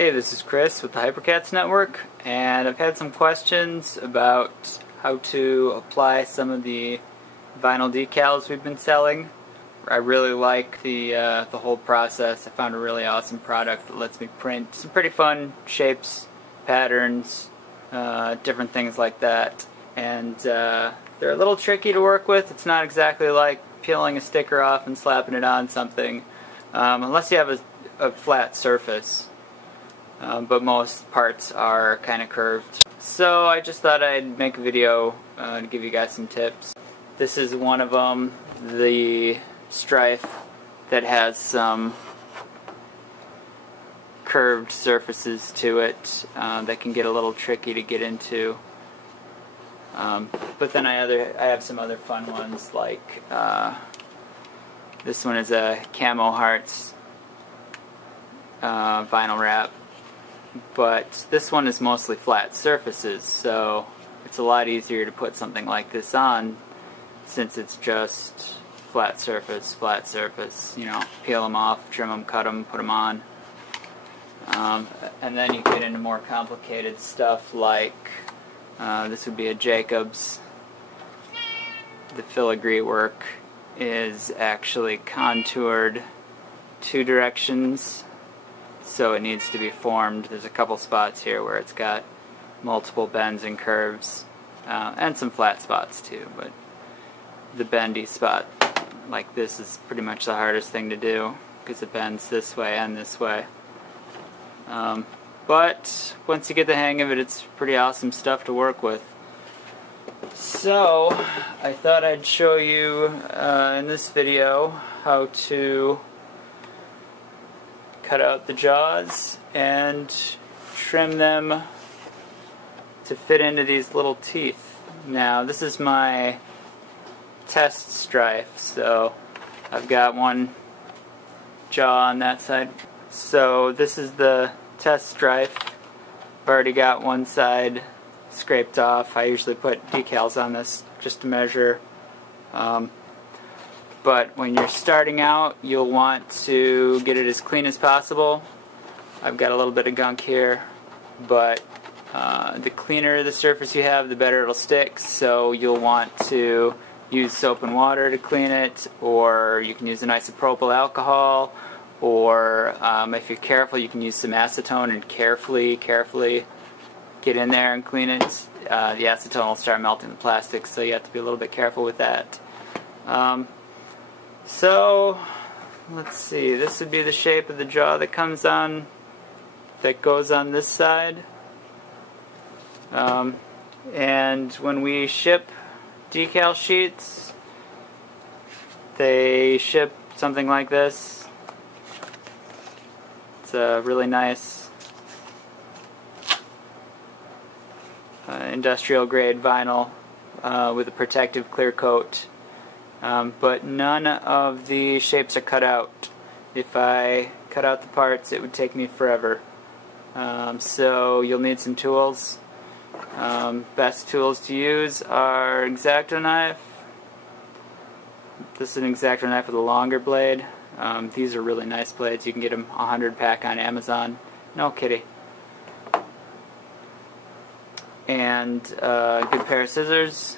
Hey, this is Chris with the Hypercats Network, and I've had some questions about how to apply some of the vinyl decals we've been selling. I really like the whole process. I found a really awesome product that lets me print some pretty fun shapes, patterns, different things like that. And they're a little tricky to work with. It's not exactly like peeling a sticker off and slapping it on something, unless you have a flat surface. But most parts are kind of curved. So I just thought I'd make a video to give you guys some tips. This is one of them, the stripe that has some curved surfaces to it that can get a little tricky to get into. But then I have some other fun ones, like this one is a Camo Hearts vinyl wrap. But this one is mostly flat surfaces, so it's a lot easier to put something like this on since it's just flat surface, you know, peel them off, trim them, cut them, put them on. And then you get into more complicated stuff like this would be a Jacobs. The filigree work is actually contoured two directions, so it needs to be formed. There's a couple spots here where it's got multiple bends and curves, and some flat spots too, but the bendy spot like this is pretty much the hardest thing to do because it bends this way and this way. But once you get the hang of it, it's pretty awesome stuff to work with. So I thought I'd show you in this video how to cut out the jaws and trim them to fit into these little teeth. Now this is my test stripe, so I've got one jaw on that side. So this is the test stripe. I've already got one side scraped off. I usually put decals on this just to measure. But when you're starting out, you'll want to get it as clean as possible. I've got a little bit of gunk here, but the cleaner the surface you have, the better it'll stick. So you'll want to use soap and water to clean it, or you can use an isopropyl alcohol, or if you're careful, you can use some acetone and carefully get in there and clean it. The acetone will start melting the plastic, so you have to be a little bit careful with that. So let's see, this would be the shape of the jaw that comes on, that goes on this side. And when we ship decal sheets, they ship something like this. It's a really nice industrial grade vinyl with a protective clear coat. But none of the shapes are cut out. If I cut out the parts, it would take me forever. So you'll need some tools. Best tools to use are X-Acto knife. This is an X-Acto knife with a longer blade. These are really nice blades. You can get them 100 pack on Amazon. No kitty. And a good pair of scissors.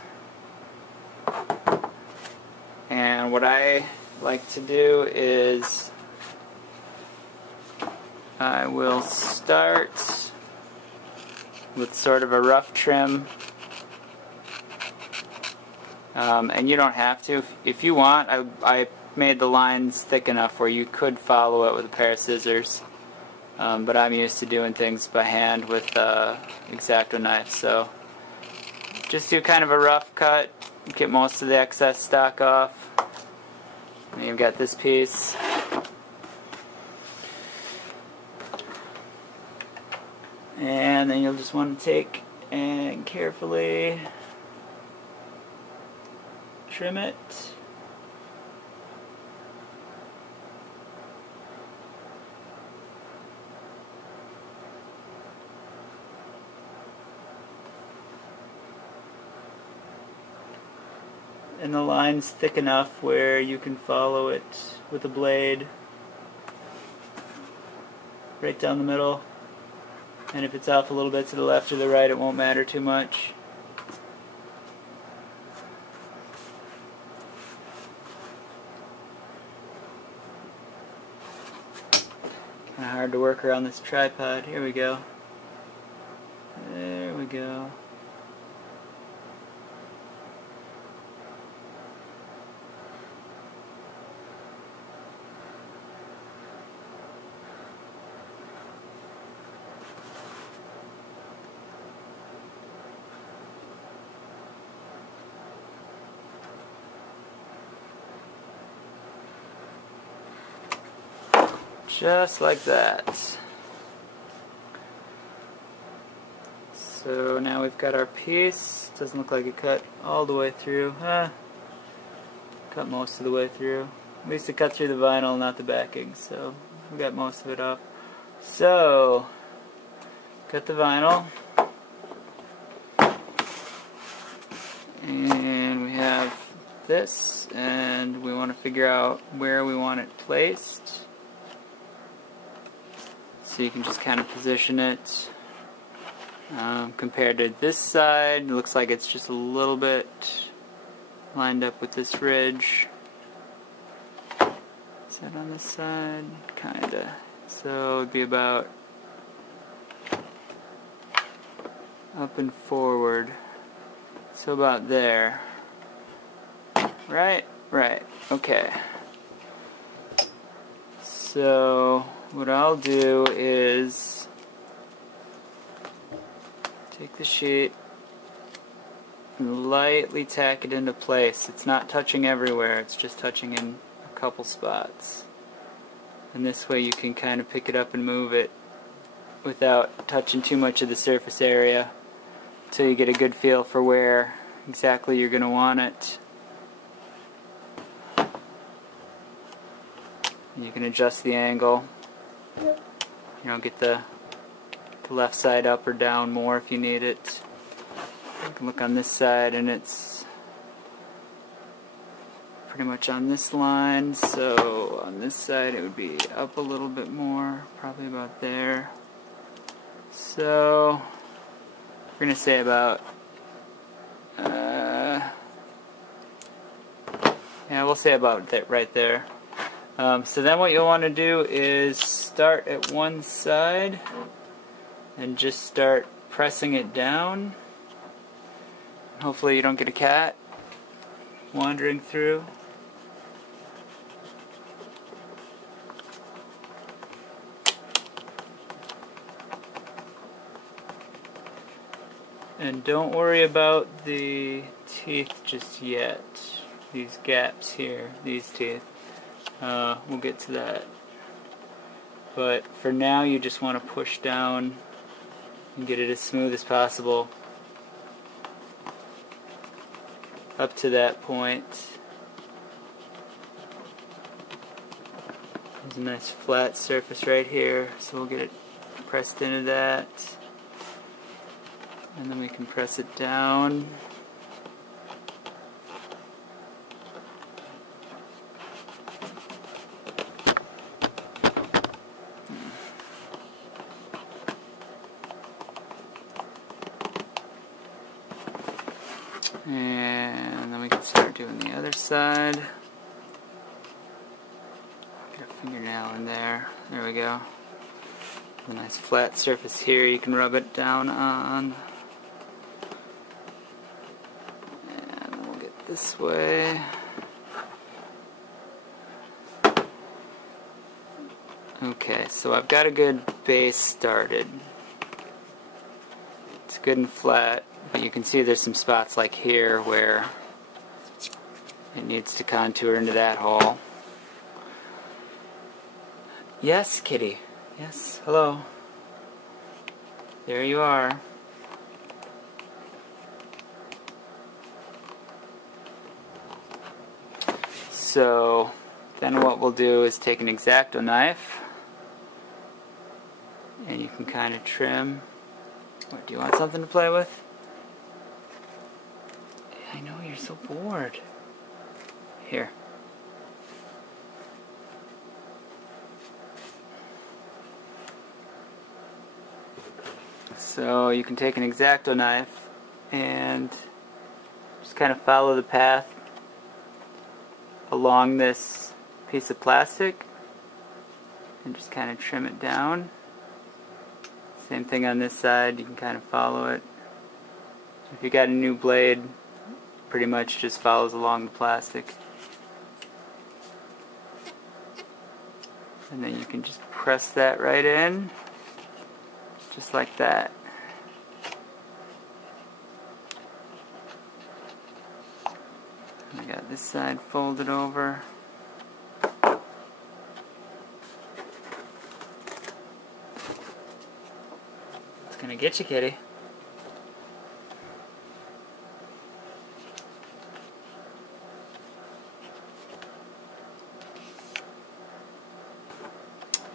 And what I like to do is I will start with sort of a rough trim, and you don't have to. If you want, I made the lines thick enough where you could follow it with a pair of scissors, but I'm used to doing things by hand with X-Acto knife, so just do kind of a rough cut, get most of the excess stock off. And you've got this piece. And then you'll just want to take and carefully trim it. And the line's thick enough where you can follow it with a blade right down the middle. And if it's off a little bit to the left or the right, it won't matter too much. Kind of hard to work around this tripod. Here we go. There we go. Just like that. So now we've got our piece. Doesn't look like it cut all the way through. Cut most of the way through. At least it cut through the vinyl, not the backing, so we got most of it off. So, cut the vinyl. And we have this, and we want to figure out where we want it placed. So you can just kind of position it. Compared to this side, it looks like it's just a little bit lined up with this ridge. Is that on this side? Kinda. So it'd be about up and forward. So about there. Right? Right. Okay. So what I'll do is take the sheet and lightly tack it into place. It's not touching everywhere, it's just touching in a couple spots. And this way you can kind of pick it up and move it without touching too much of the surface area until you get a good feel for where exactly you're going to want it. You can adjust the angle. You know, get the left side up or down more if you need it. You can look on this side and it's pretty much on this line, so on this side it would be up a little bit more, probably about there. So we're going to say about yeah, we'll say about that right there. So then what you'll want to do is start at one side and just start pressing it down. Hopefully you don't get a cat wandering through. And don't worry about the teeth just yet. These gaps here, these teeth. We'll get to that. But for now you just want to push down and get it as smooth as possible up to that point. There's a nice flat surface right here, so we'll get it pressed into that. And then we can press it down. And then we can start doing the other side. Get a fingernail in there. There we go. A nice flat surface here you can rub it down on. And then we'll get this way. Okay, so I've got a good base started. It's good and flat. But you can see there's some spots like here where it needs to contour into that hole. Yes, kitty. Yes, hello. There you are. So then what we'll do is take an X-Acto knife and you can kind of trim. What, do you want something to play with? I know, you're so bored. Here. So you can take an X-Acto knife and just kind of follow the path along this piece of plastic and just kind of trim it down. Same thing on this side, you can kind of follow it. If you got a new blade, pretty much just follows along the plastic. And then you can just press that right in, just like that. And I got this side folded over. It's gonna get you, kitty.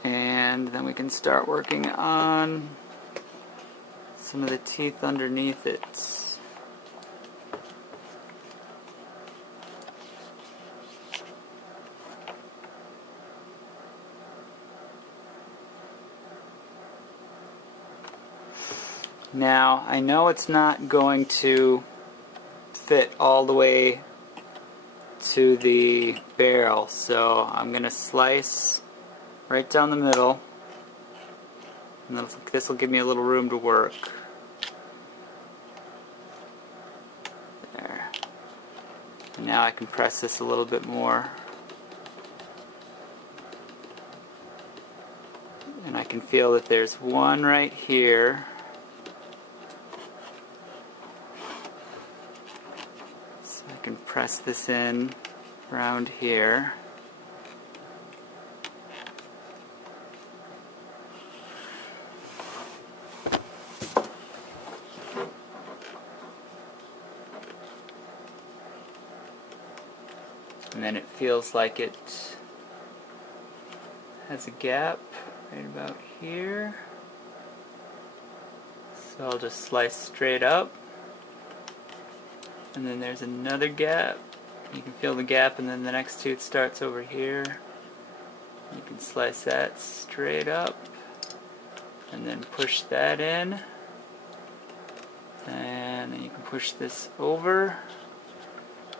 And then we can start working on some of the teeth underneath it. Now, I know it's not going to fit all the way to the barrel, so I'm going to slice right down the middle, and this will give me a little room to work. There. And now I can press this a little bit more. And I can feel that there's one right here. So I can press this in around here. And then it feels like it has a gap right about here. So I'll just slice straight up. And then there's another gap. You can feel the gap, and then the next tooth starts over here. You can slice that straight up. And then push that in. And then you can push this over.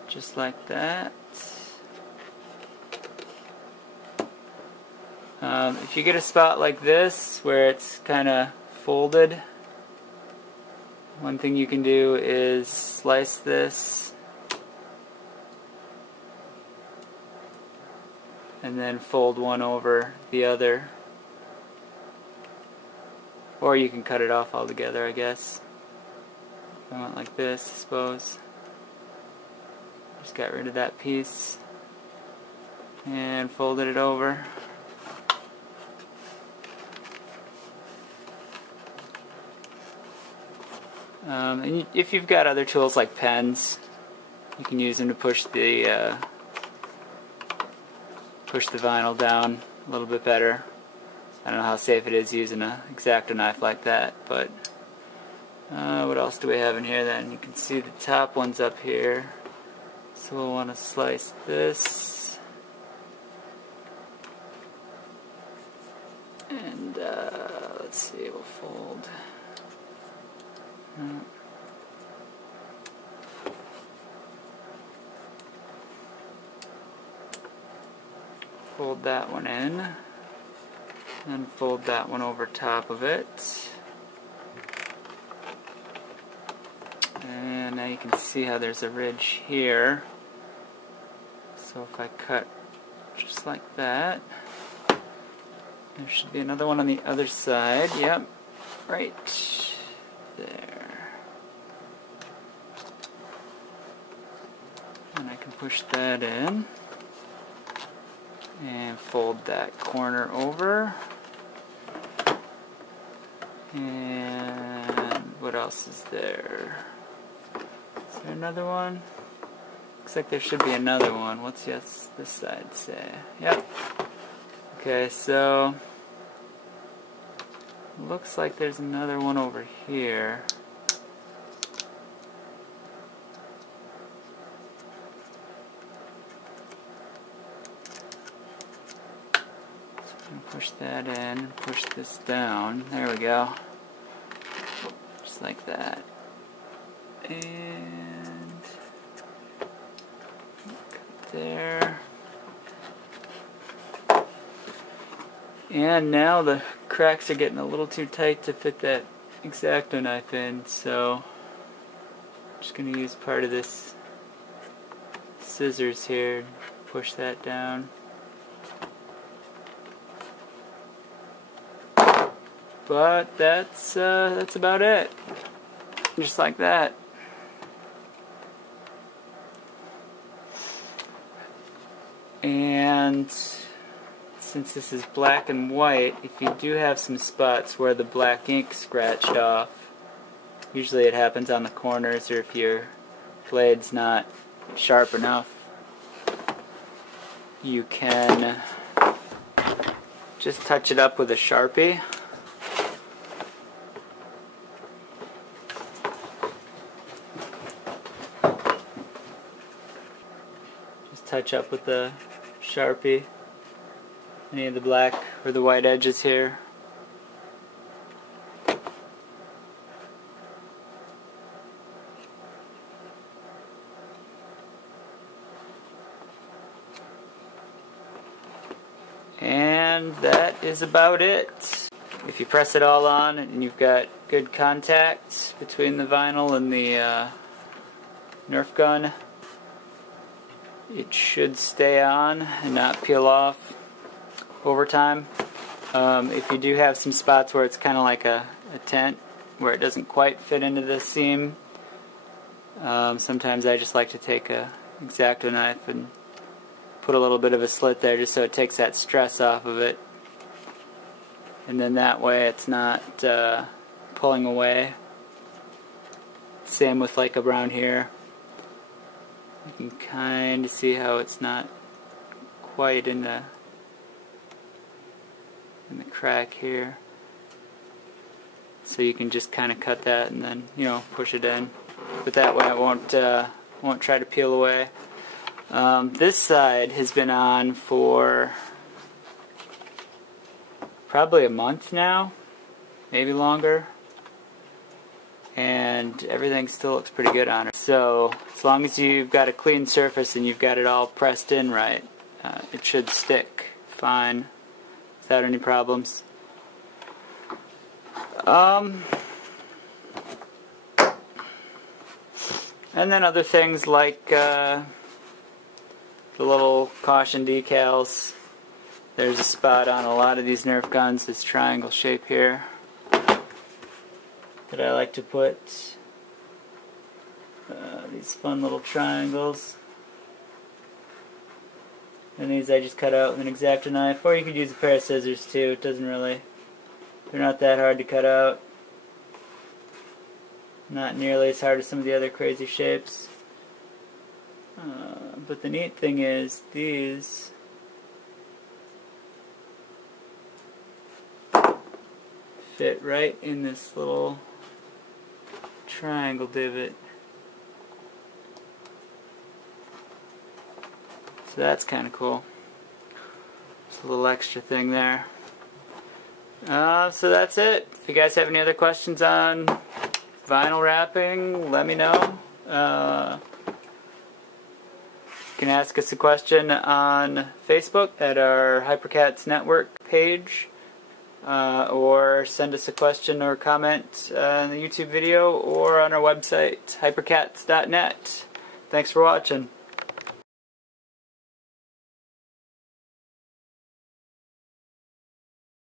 Just like that. If you get a spot like this where it's kind of folded, one thing you can do is slice this and then fold one over the other, or you can cut it off altogether, I guess. If I went like this, I suppose. Just got rid of that piece and folded it over. And if you've got other tools like pens, you can use them to push the vinyl down a little bit better. I don't know how safe it is using an X-Acto knife like that, but what else do we have in here then? You can see the top one's up here, so we'll want to slice this, and let's see, we'll fold. Fold that one in, and fold that one over top of it. And now you can see how there's a ridge here. So if I cut just like that, there should be another one on the other side. Yep, right there. And I can push that in and fold that corner over. And what else is there? Is there another one? Looks like there should be another one. What's this side say? Yep. Okay, so looks like there's another one over here. So I'm going to push that in and push this down. There we go. just like that. And there. And now the cracks are getting a little too tight to fit that X-Acto knife in, so I'm just going to use part of this scissors here, push that down. But that's about it. Just like that. And since this is black and white, if you do have some spots where the black ink scratched off, usually it happens on the corners or if your blade's not sharp enough, you can just touch it up with a Sharpie. Just touch up with the Sharpie any of the black or the white edges here. And that is about it. If you press it all on and you've got good contact between the vinyl and the Nerf gun, it should stay on and not peel off over time. If you do have some spots where it's kind of like a tent, where it doesn't quite fit into the seam, sometimes I just like to take a X-Acto knife and put a little bit of a slit there just so it takes that stress off of it. And then that way it's not pulling away. Same with like around here. You can kind of see how it's not quite in the crack here. So you can just kind of cut that and then, you know, push it in. But that way it won't try to peel away. This side has been on for probably a month now, maybe longer, and everything still looks pretty good on it. So as long as you've got a clean surface and you've got it all pressed in right, it should stick fine without any problems. And then other things like the little caution decals. There's a spot on a lot of these Nerf guns, this triangle shape here, that I like to put these fun little triangles. And these I just cut out with an X-Acto knife, or you could use a pair of scissors too. It doesn't really, they're not that hard to cut out. Not nearly as hard as some of the other crazy shapes. But the neat thing is, these fit right in this little triangle divot. So that's kind of cool. Just a little extra thing there. So that's it. If you guys have any other questions on vinyl wrapping, let me know. You can ask us a question on Facebook at our Hypercats Network page, or send us a question or comment in the YouTube video, or on our website, hypercats.net. Thanks for watching.